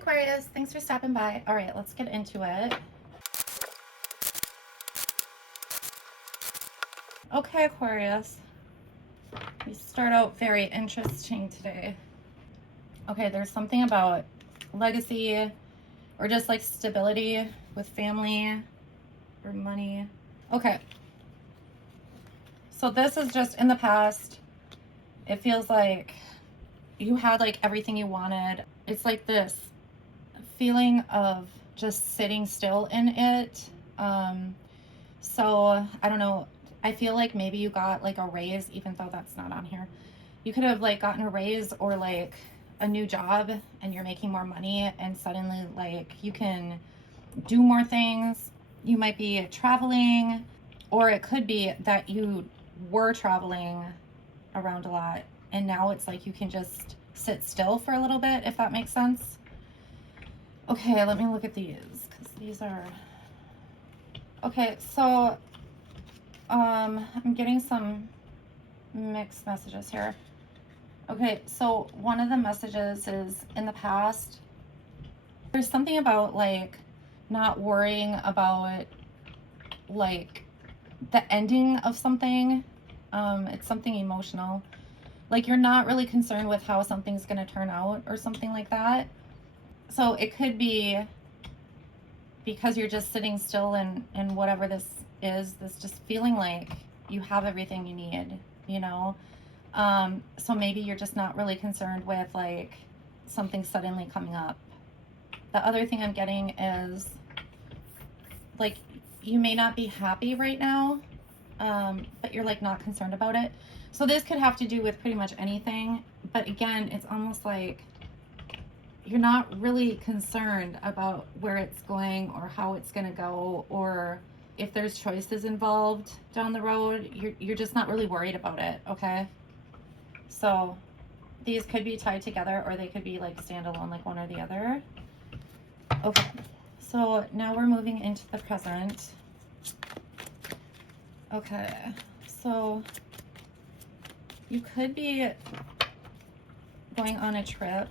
Aquarius, thanks for stopping by. All right, let's get into it. Okay, Aquarius, we start out very interesting today. Okay, there's something about legacy or just like stability with family or money. Okay, so this is just in the past. It feels like you had like everything you wanted. It's like this feeling of just sitting still in it. So I don't know. I feel like maybe you got like a raise, even though that's not on here. You could have like gotten a raise or like a new job and you're making more money and suddenly like you can do more things. You might be traveling, or it could be that you were traveling around a lot and now it's like you can just sit still for a little bit, if that makes sense. Okay, let me look at these because these are okay. So I'm getting some mixed messages here. Okay, so one of the messages is in the past there's something about like not worrying about like the ending of something. It's something emotional, like you're not really concerned with how something's going to turn out or something like that. So it could be because you're just sitting still in whatever this is, this just feeling like you have everything you need, you know? So maybe you're just not really concerned with like something suddenly coming up. The other thing I'm getting is like you may not be happy right now, but you're like not concerned about it. So this could have to do with pretty much anything, but again, it's almost like you're not really concerned about where it's going or how it's going to go, or if there's choices involved down the road. You're just not really worried about it. Okay, so these could be tied together or they could be like standalone, like one or the other. Okay, so now we're moving into the present. Okay, so you could be going on a trip.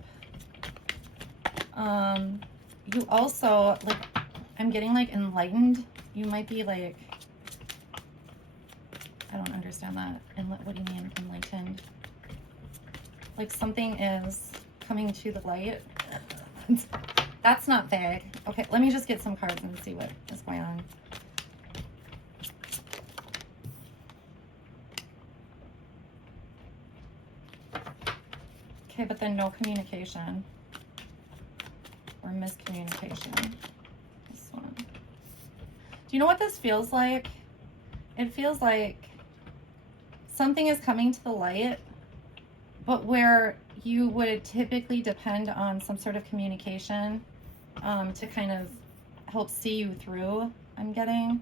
You also, like, I'm getting like enlightened. You might be like, I don't understand that. And what do you mean enlightened? Like something is coming to the light. That's not vague. Okay, let me just get some cards and see what is going on. Okay, but then no communication or miscommunication. This one. Do you know what this feels like? It feels like something is coming to the light, but where you would typically depend on some sort of communication to kind of help see you through, I'm getting.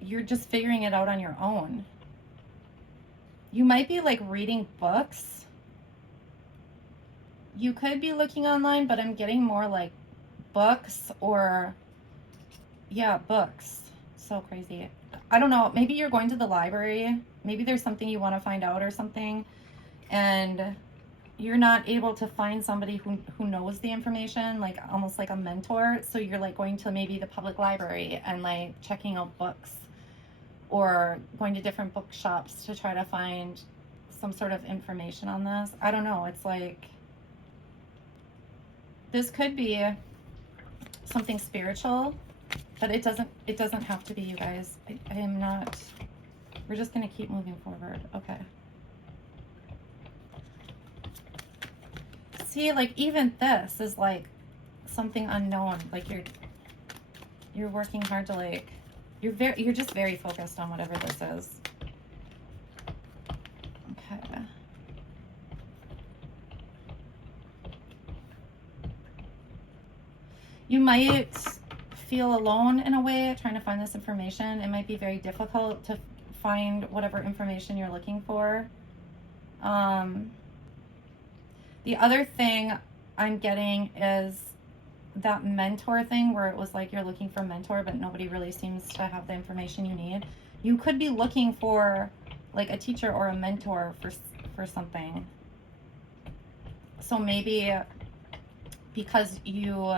You're just figuring it out on your own. You might be like reading books. You could be looking online, but I'm getting more like books or, yeah, books. So crazy. I don't know. Maybe you're going to the library. Maybe there's something you want to find out or something, and you're not able to find somebody who knows the information, like almost like a mentor. So you're like going to maybe the public library and like checking out books or going to different bookshops to try to find some sort of information on this. I don't know. It's like, this could be something spiritual, but it doesn't have to be, you guys. I am not, we're just going to keep moving forward. Okay. See, like even this is like something unknown. Like you're working hard to like, you're just very focused on whatever this is. Okay. You might feel alone in a way trying to find this information. It might be very difficult to find whatever information you're looking for. The other thing I'm getting is that mentor thing where it was like you're looking for a mentor, but nobody really seems to have the information you need. You could be looking for like a teacher or a mentor for something. So maybe because you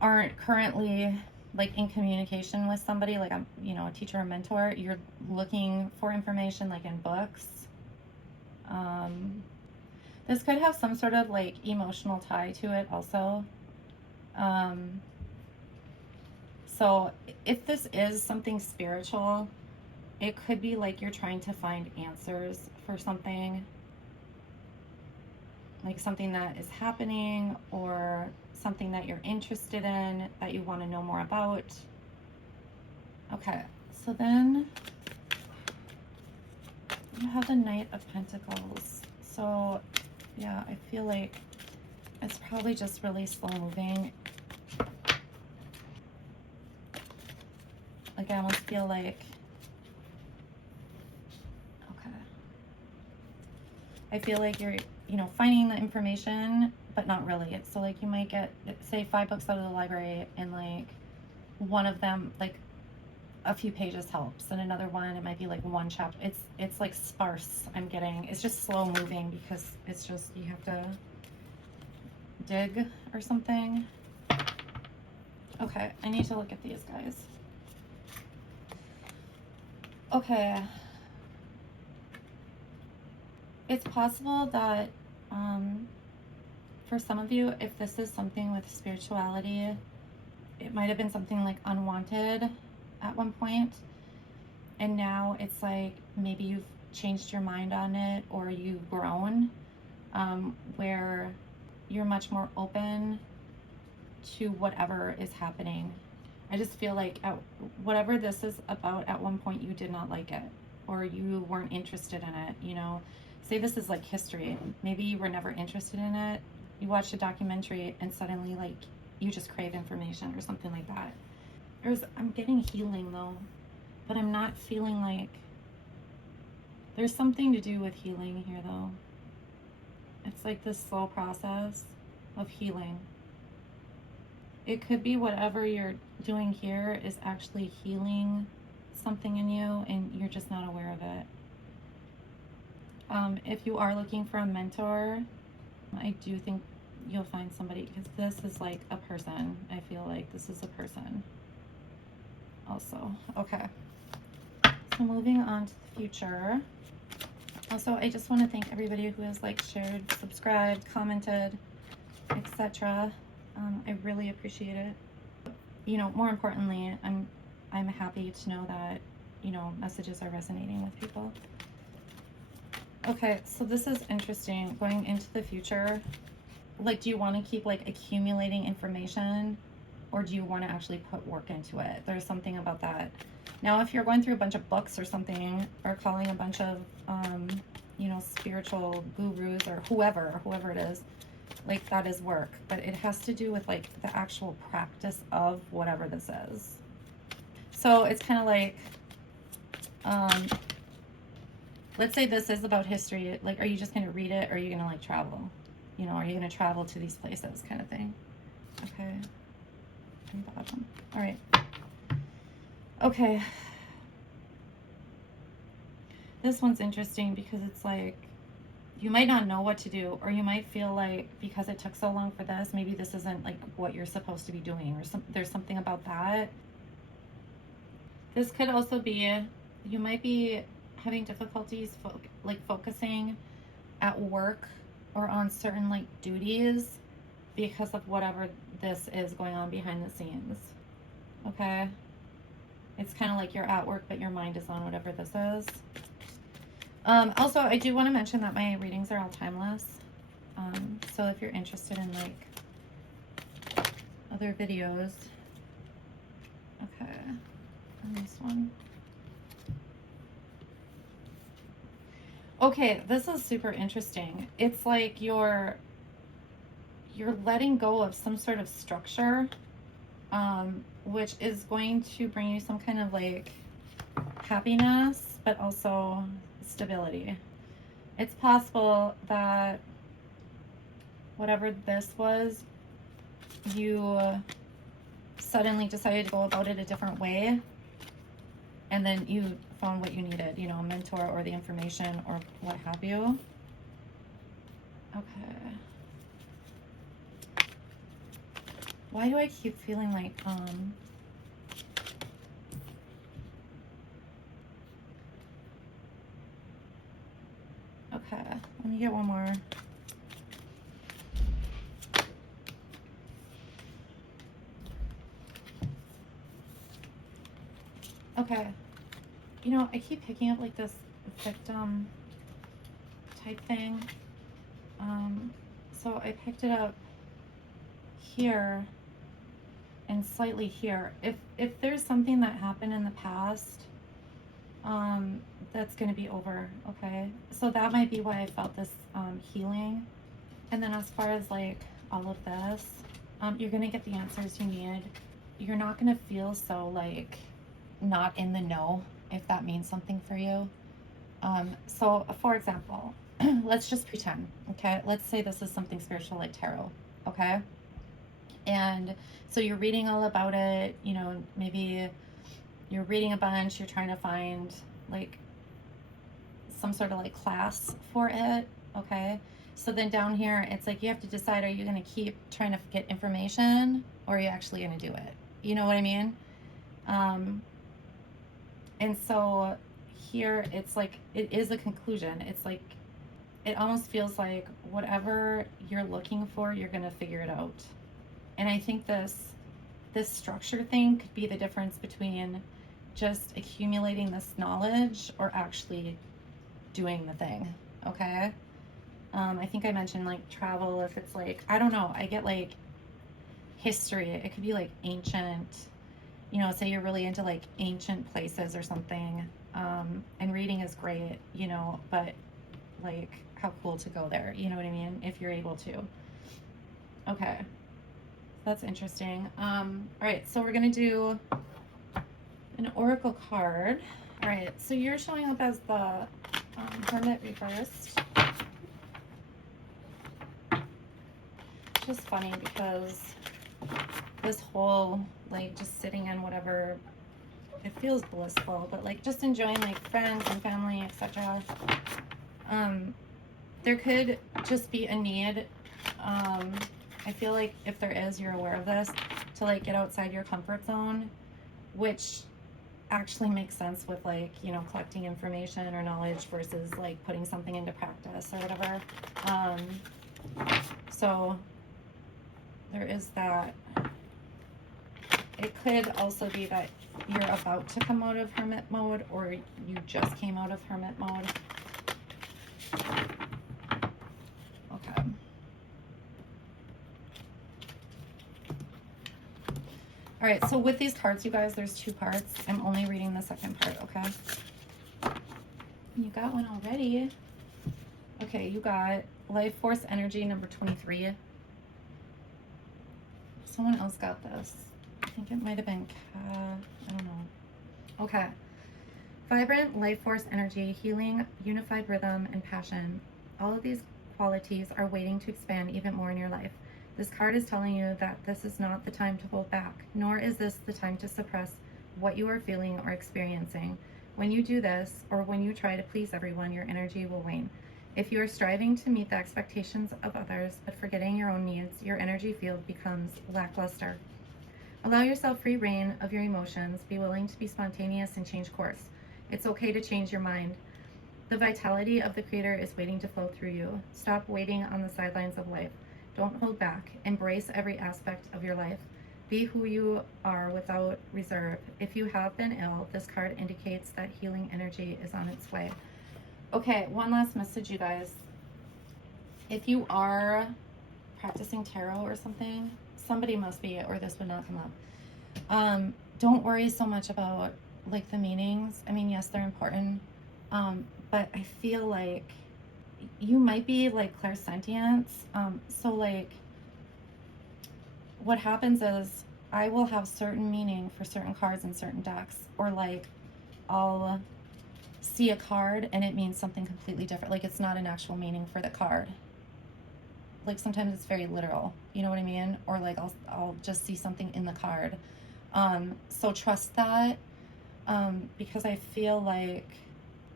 aren't currently like in communication with somebody, like a, you know, a teacher or mentor, you're looking for information like in books. This could have some sort of like emotional tie to it also. So if this is something spiritual, it could be like you're trying to find answers for something, like something that is happening or something that you're interested in that you want to know more about. Okay, so then you have the Knight of Pentacles. So yeah, I feel like it's probably just really slow moving. Like I almost feel like, okay, I feel like you're, you know, finding the information, but not really. So like you might get, say, 5 books out of the library, and like one of them, like a few pages helps, and another one, it might be like 1 chapter. It's like sparse. I'm getting, it's just slow moving because it's just, you have to dig or something. Okay, I need to look at these guys. Okay, it's possible that for some of you, if this is something with spirituality, it might have been something like unwanted at one point, and now it's like maybe you've changed your mind on it, or you've grown, where you're much more open to whatever is happening. I just feel like whatever this is about, at one point you did not like it, or you weren't interested in it, you know. Say this is like history. Maybe you were never interested in it. You watched a documentary and suddenly like you just crave information or something like that. I'm getting healing though, but I'm not feeling like there's something to do with healing here though. It's like this slow process of healing. It could be whatever you're doing here is actually healing something in you and you're just not aware of it. If you are looking for a mentor, I do think you'll find somebody, because this is like a person. I feel like this is a person also. Okay, so moving on to the future. Also, I just want to thank everybody who has like shared, subscribed, commented, etc. I really appreciate it. You know, more importantly, I'm happy to know that, you know, messages are resonating with people. Okay, so this is interesting. Going into the future, like, do you want to keep like accumulating information, or do you want to actually put work into it? There's something about that. Now, if you're going through a bunch of books or something, or calling a bunch of, you know, spiritual gurus or whoever it is, like that is work, but it has to do with like the actual practice of whatever this is. So it's kind of like, let's say this is about history. Like, are you just going to read it, or are you going to like travel? You know, are you going to travel to these places kind of thing? Okay. And bottom. All right. Okay. This one's interesting because it's like, you might not know what to do, or you might feel like because it took so long for this, maybe this isn't like what you're supposed to be doing, or there's something about that. This could also be, you might be having difficulties focusing at work or on certain like duties because of whatever this is going on behind the scenes. Okay, it's kind of like you're at work but your mind is on whatever this is. Also, I do want to mention that my readings are all timeless, so if you're interested in like other videos. Okay, and this one. Okay, this is super interesting. It's like you're letting go of some sort of structure, which is going to bring you some kind of like happiness, but also stability. It's possible that whatever this was, you suddenly decided to go about it a different way, and then you found what you needed, you know, a mentor or the information or what have you. Okay. Why do I keep feeling like, okay, let me get one more. Okay, you know, I keep picking up like this victim type thing. So I picked it up here and slightly here. If there's something that happened in the past, that's going to be over. Okay, so that might be why I felt this healing. And then as far as like all of this, you're going to get the answers you need. You're not going to feel so like not in the know, if that means something for you. So for example, let's just pretend, okay? Let's say this is something spiritual like tarot, okay? And so you're reading all about it, you know, maybe you're reading a bunch, you're trying to find like some sort of like class for it, okay? So then down here, it's like you have to decide, are you going to keep trying to get information or are you actually going to do it? You know what I mean? And so here it's like, it is a conclusion. It's like, it almost feels like whatever you're looking for, you're going to figure it out. And I think this structure thing could be the difference between just accumulating this knowledge or actually doing the thing, okay? I think I mentioned like travel, if it's like, I don't know, I get like history. It could be like ancient, you know, say you're really into like ancient places or something, and reading is great, you know, but like how cool to go there, you know what I mean, if you're able to. Okay, that's interesting. All right, so we're gonna do an oracle card. All right, so you're showing up as the Hermit reversed. It's just funny because this whole like just sitting in whatever, it feels blissful, but like just enjoying like friends and family, etc. There could just be a need, I feel like if there is, you're aware of this, to like get outside your comfort zone, which actually makes sense with like, you know, collecting information or knowledge versus like putting something into practice or whatever. So there is that. It could also be that you're about to come out of hermit mode or you just came out of hermit mode. Okay. All right, so with these cards, you guys, there's two cards. I'm only reading the second part, okay? You got one already. Okay, you got Life Force Energy number 23. Someone else got this. I think it might have been I don't know. Okay. Vibrant life force energy, healing, unified rhythm, and passion. All of these qualities are waiting to expand even more in your life. This card is telling you that this is not the time to hold back, nor is this the time to suppress what you are feeling or experiencing. When you do this, or when you try to please everyone, your energy will wane. If you are striving to meet the expectations of others but forgetting your own needs, your energy field becomes lackluster. Allow yourself free reign of your emotions. Be willing to be spontaneous and change course. It's okay to change your mind. The vitality of the Creator is waiting to flow through you. Stop waiting on the sidelines of life. Don't hold back. Embrace every aspect of your life. Be who you are without reserve. If you have been ill, this card indicates that healing energy is on its way. Okay, one last message, you guys. If you are practicing tarot or something, somebody must be, or this would not come up. Don't worry so much about like the meanings. I mean, yes, they're important, but I feel like you might be like clairsentience. So like what happens is I will have certain meaning for certain cards in certain decks, or like I'll see a card and it means something completely different. Like it's not an actual meaning for the card. Like sometimes it's very literal, you know what I mean? Or like I'll just see something in the card. So trust that, because I feel like,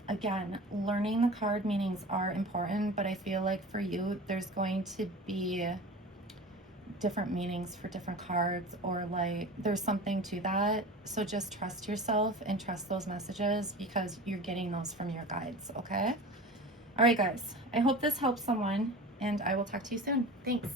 again, learning the card meanings are important, but I feel like for you, there's going to be different meanings for different cards, or like there's something to that. So just trust yourself and trust those messages because you're getting those from your guides, okay? All right, guys. I hope this helps someone, and I will talk to you soon. Thanks.